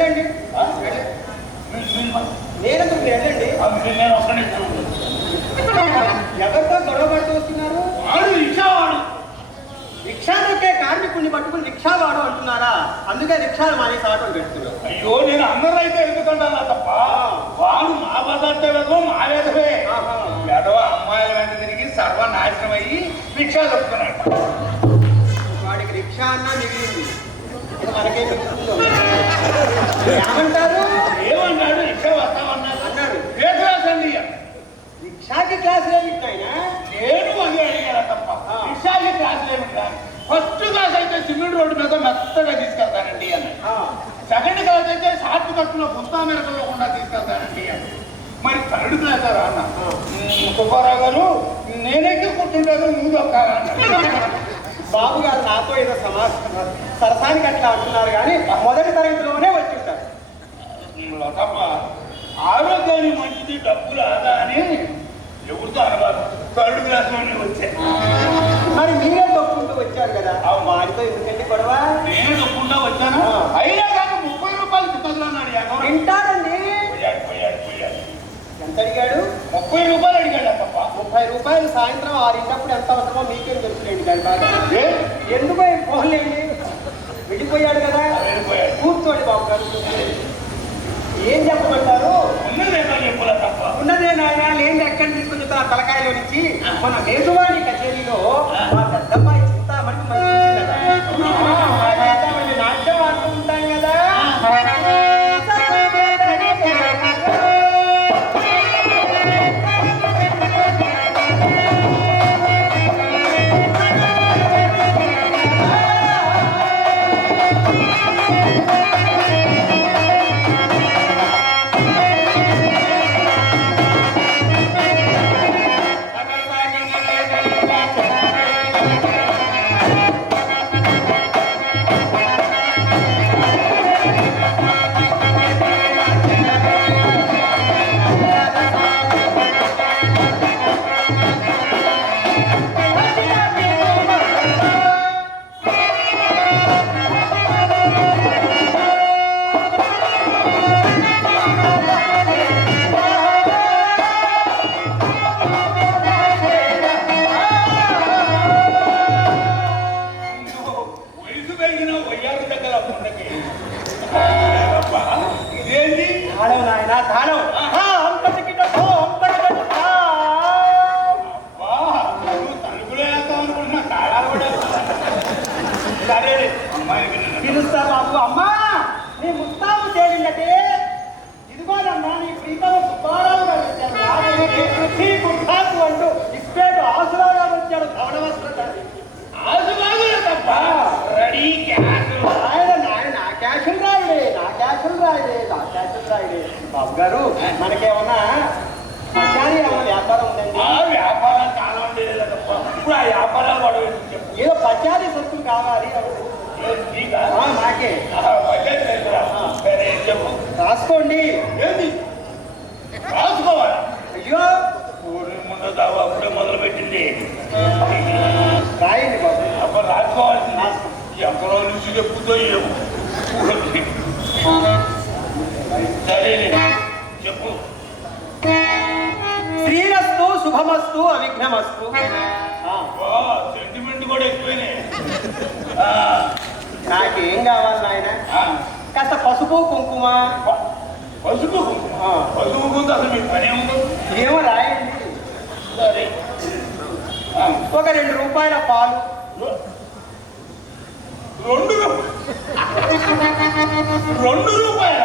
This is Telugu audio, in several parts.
వెళ్ళండి. నేను మీరు వెళ్ళండి ఎవరితో గొడవ పడుతూ వస్తున్నారు? రిక్షా తొక్కే కార్మికుడిని పట్టుకుని రిక్షా వాడు అంటున్నారా? అందుకే రిక్షాలు మానేసి ఆటోలు పెడుతున్నారు. అయ్యో నేను అందరూ అయితే వెతుకుతున్నా తప్ప వాడు మా బదార్థవేదో మా వేదవే. ఎడవ అమ్మాయిల వెంట తిరిగి సర్వనాశనం అయ్యి రిక్షా తొక్కుతున్నాడు వాడికి రిక్షా అన్నా మిగిలింది. మనకే ఏమంటారు? ఏమన్నాడు? రిక్షా వస్తామన్నాడు. అన్నాడు. ఏ క్లాస్ అండి. రిక్షాకి క్లాసులు ఏమిటాయినా నేను అది అడిగాను తప్ప. రిక్షాకి క్లాస్ ఏమిటా ఫస్ట్ క్లాస్ అయితే సిమెంట్ రోడ్డు మీద మెత్తగా తీసుకెళ్తానండి అన్నాడు సెకండ్ క్లాస్ అయితే షార్ట్ కట్టులో గుంతా మెరకకుండా తీసుకెళ్తానండి అన్నాడు మరి థర్డ్ క్లాస్ రా అన్న. "మ్మ్, సుబ్బారావు గారు నేనెక్కి కూర్చుంటాను నువ్వు దొక్కాలన్నాడు బాబు గారు నాతో ఏదో సమాచారం సరసానికి అట్లా అంటున్నారు కానీ మొదటి తరగతిలోనే వచ్చి ఉంటారు లతమ్మ ఆరోగ్యానికి మంచిది డబ్బులు ఆదా అని ఎవరితో అనబాదు? థర్డ్ క్లాస్లోనే వచ్చాయి మరి మీరే తొక్కుంటూ వచ్చారు కదా. ఆ. వాడితో ఎందుకండి గొడవ? నేను దొక్కుండా వచ్చాను. అయినా కానీ ముప్పై రూపాయలు తిప్పదులన్నాడు ఎవరు వింటాడండి పోయాడు పోయాడు పోయాడు. ఎంత అడిగాడు? ముప్పై రూపాయలు అడిగాడు. ముప్పై రూపాయలు సాయంత్రం ఆరింటప్పుడు ఎంత అవసరమో మీకేం తెలుసులేండి దాని బాగా ఏ? ఎందుకో పోలేండి వెళ్ళిపోయాడు కదా. కూర్చోండి బాబు గారు. ఏం చెప్పమంటారు? ఉన్నది నాయన లేని ఎక్కడి తీసుకుని ఆ తలకాయలో నుంచి మన మేజువాణి కచేరీలో మా పెద్దమ్మాయి ఇదేంటి తాళం నాయన తాళం రాయుడే బాబు గారు మనకేమన్నా ఏమన్నా వ్యాపారం ఉందండి? ఆ వ్యాపారం ఉండేది తప్ప ఇప్పుడు ఆ వ్యాపారాలు వాడు చెప్పు ఏదో పచారీ సొత్తులు కావాలి ఏం నీకా? ఆ, మాకే. ఆ, బడ్జెట్ లేదురా. సరే చెప్పు? రాసుకోండి. ఏంది? రాసుకోవాలి? అయ్యో! ఊరి ముందు తావు అప్పుడే మొదలు పెట్టింది రాయండి బాబు. అప్పుడు రాసుకోవాల్సింది. ఎంతలో నుంచి చెప్పుతో ఏమో. శుభమస్తు అవిఘ్నమస్తు. సెంటిమెంట్ కూడా ఎక్కువనే ఆ, నాకేం కావాలి నాయన? కాస్త పసుపు కుంకుమ. పసుపు కుంకుమ. ఆ. పసుపు కుంకుమ అసలు మీ పని ఉండదు ఏమో రాయండి సరే. ఒక రెండు రూపాయల పాలు. రెండు రెండు రూపాయల?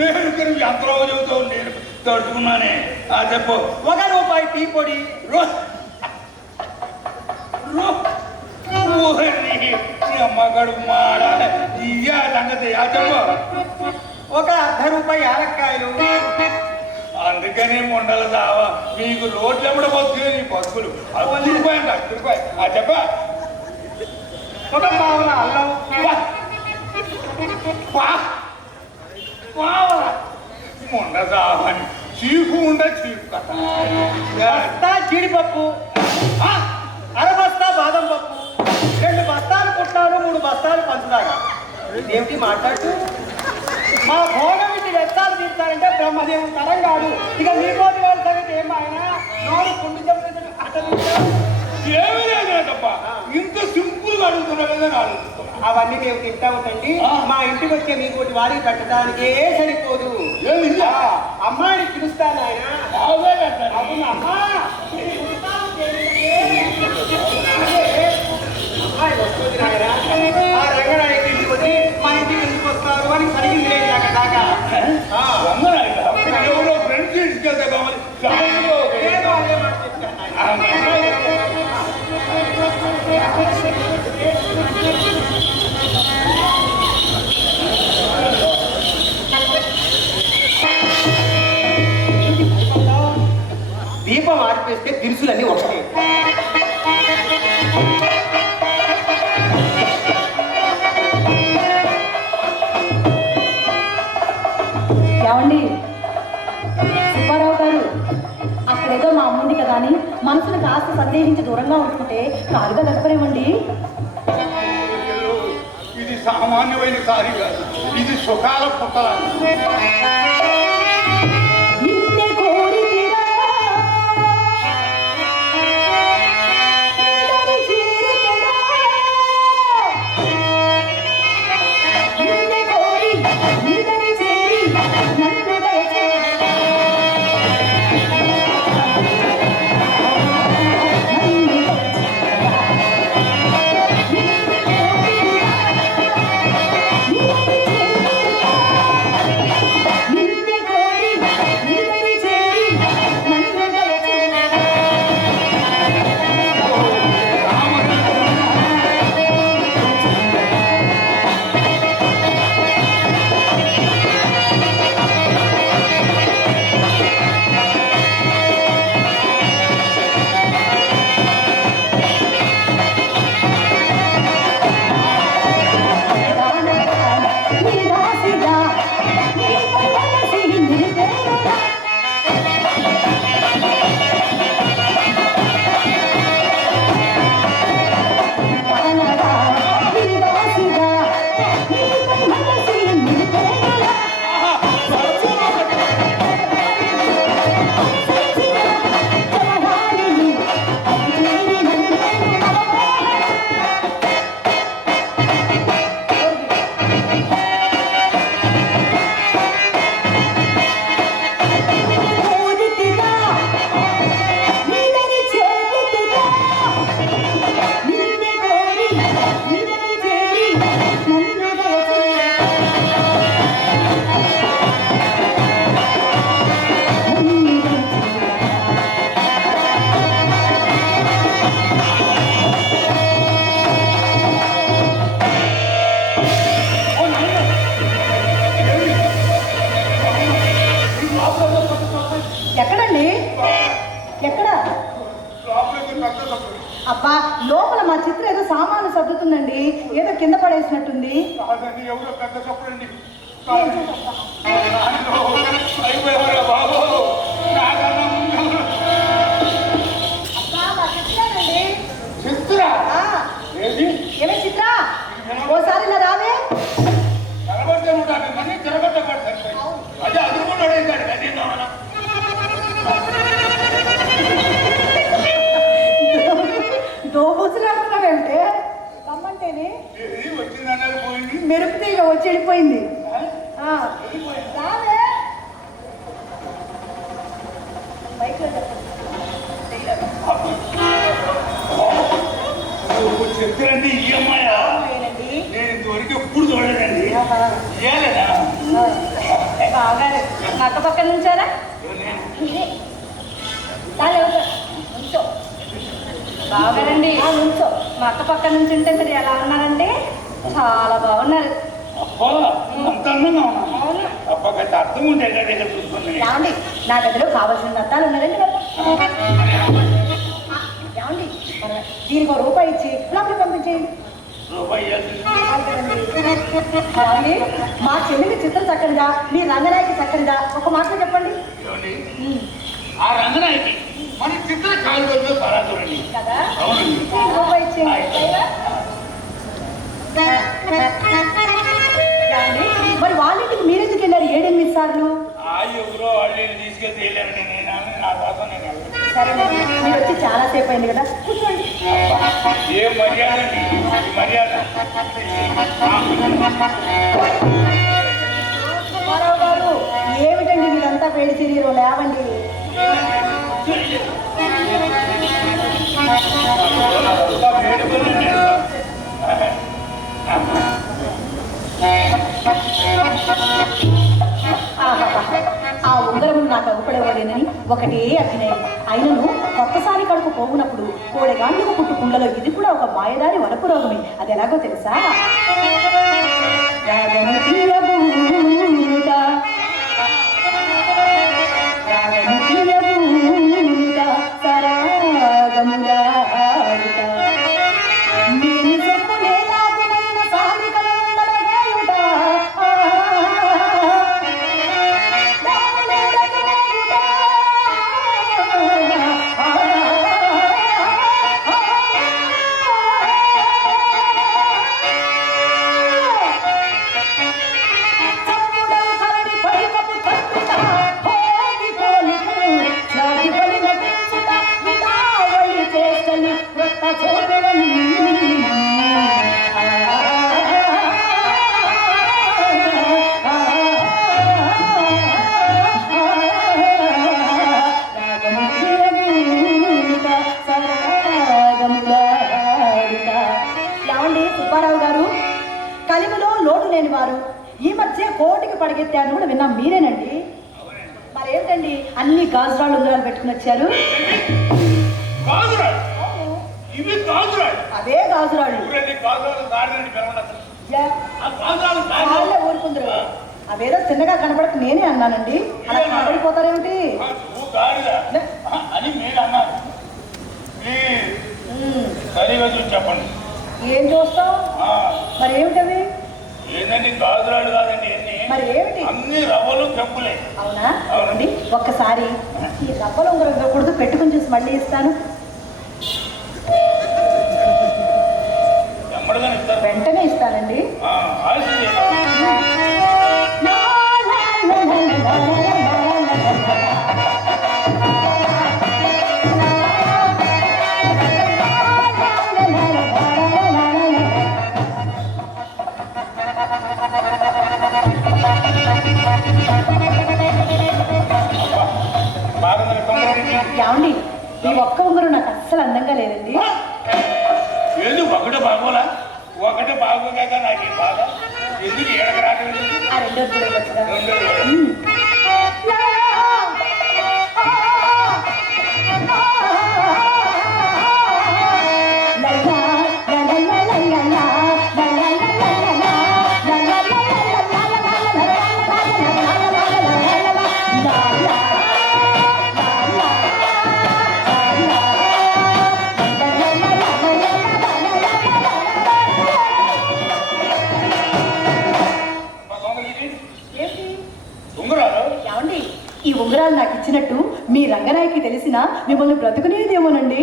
ఎంతలో చెబుతావు నేను తడుచుకున్నానే. ఆ చెప్పు. ఒక రూపాయి టీ పొడి రో అమ్మ కడుపు ఇయ్యా సంగతి ఆ చెప్పు. ఒక అర్ధ రూపాయి యాలక్కాయలు. అందుకనే మొండలు దావా మీకు లోట్లు ఎమ్మడ బతుకు నీ బతుకులు అది రూపాయలు లక్ష రూపాయలు ఆ చెప్ప. ఒక పావుల అల్లం. వా. వా. చీపు ఉండ చీపు బస్తా జీడిపప్పు అరబస్తా అర బాదం పప్పు. రెండు బస్తాలు పుట్టాలు మూడు బస్తాలు పంచదార. ఏమిటి మాట్లాడుతూ? మా భోగం ఇది వ్యర్థాలు తీర్చాలంటే బ్రహ్మదేవుడు తరం కాదు ఇక మీ కోటి వాళ్ళ సంగతి ఏం నోరు కుండు చెప్పినట్టు అతను ఏమీ లేదు తప్ప ఇంత సింపుల్గా అడుగుతున్నా కదా అవన్నీ మేము తండ్రి ఆ. మా ఇంటికి వచ్చే మీ కోటి వాడికి పెట్టడానికే సరిపోదు. ఇయ్యా? ఆ, అమ్మాయిని పిలుస్తాను ఆయన. అవును అమ్మా. రంగనాయకి ఇంటికి వచ్చి మా ఇంటికి ఎందుకు వస్తారు అని కడిగింది లేదు నాకు దాకా. రంగనాయక, ఫ్రెండ్స్ తీసుకెళ్తే కావాలి దీపం ఆర్పేస్తే దినుసులన్నీ ఒకటే. ఏమండి? ఏదో మా అమ్ముంది కదా అని మనసును కాస్త సందేహించి దూరంగా ఉంటుంటే కారుగా గడపరేమండి? ఇది సామాన్యమైన సారి కాదు. ఇది సుఖాల పుట్టాలి ఎక్కడండి? ఎక్కడ. అబ్బా లోపల మా చిత్ర ఏదో సామాను సర్దుతుందండి. ఏదో కింద పడేసినట్టుంది. ఎవరో పెద్ద తప్పుడండి మా అక్క పక్కన నుంచారా నేను నుంచో బాగారండి నుంచో మా అక్క పక్క నుంచి ఉంటే మీరు ఎలా ఉన్నారంటే చాలా బాగున్నారు. ఏమండి? నా గదిలో కావాల్సిన దత్తాలు ఉన్నారండి ఏమండి? దీనికి ఒక రూపాయి ఇచ్చి లోపలికి పంపించేయండి. ఏమండి మా చెల్లికి చిత్రం చక్కగా మీ రంగనాయకి చక్కగా ఒక మాట చెప్పండి? ఆ రంగనాయకి మన చిత్ర కాలు కలిపి పరాదురండి కదా? మరి వాళ్ళ ఇంటికి మీరెందుకు వెళ్ళారు? ఏడెనిమిది సార్లు? ఆ ఎవరో వాళ్ళు తీసుకెళ్తే నేను నా కోసం నేను వెళ్ళను. చాలా సేపు అయింది కదా. ఏ మర్యాద? మర్యాద. గారు ఏమిటండి మీరంతా వేడి శరీరం లేవండి. ఆ ఉంగరం నాకు అగుపడేవాడేనని ఒకటే అభినయం. అయినను కొత్తసారి కడుపు పోగునప్పుడు కోడెగాండ్లకు పుట్టు కుండలో ఇది కూడా ఒక మాయదారి వరపు రోగమే అది ఎలాగో తెలుసా? విన్నాం మీరేనండి? మరేంటండి అన్ని గాజురాళ్ళు ఉంగరాలు పెట్టుకుని వచ్చారు. అవే గాజురాళ్ళు. ఊరుకుందరు. అవేదో చిన్నగా కనపడక నేనే అన్నానండి. అలా చూసి చెప్పండి. ఏం చూస్తాం ఆ, మరి ఏమిటవి ఏంటండి గాజురాడు కాదండి. మరి ఏమిటి? అన్ని రవ్వలు చెప్పులే. అవునా? ఒక్కసారి ఈ రబ్బలు ఉంగరం ఇవ్వకూడదు పెట్టుకుని చూసి మళ్ళీ ఇస్తాను. ఒక్క ఉంగరం నాకు అస్సలు అందంగా లేదండి. ఏది ఒకటి బాగోలా? ఒకటి బాగోగాక నాకు ఈ బాధ? ఎందుకు ఏడక రావట్లేదు ఆ రెండో కూడా రెండో తెలిసినా మిమ్మల్ని బ్రతుకునేదేమోనండి?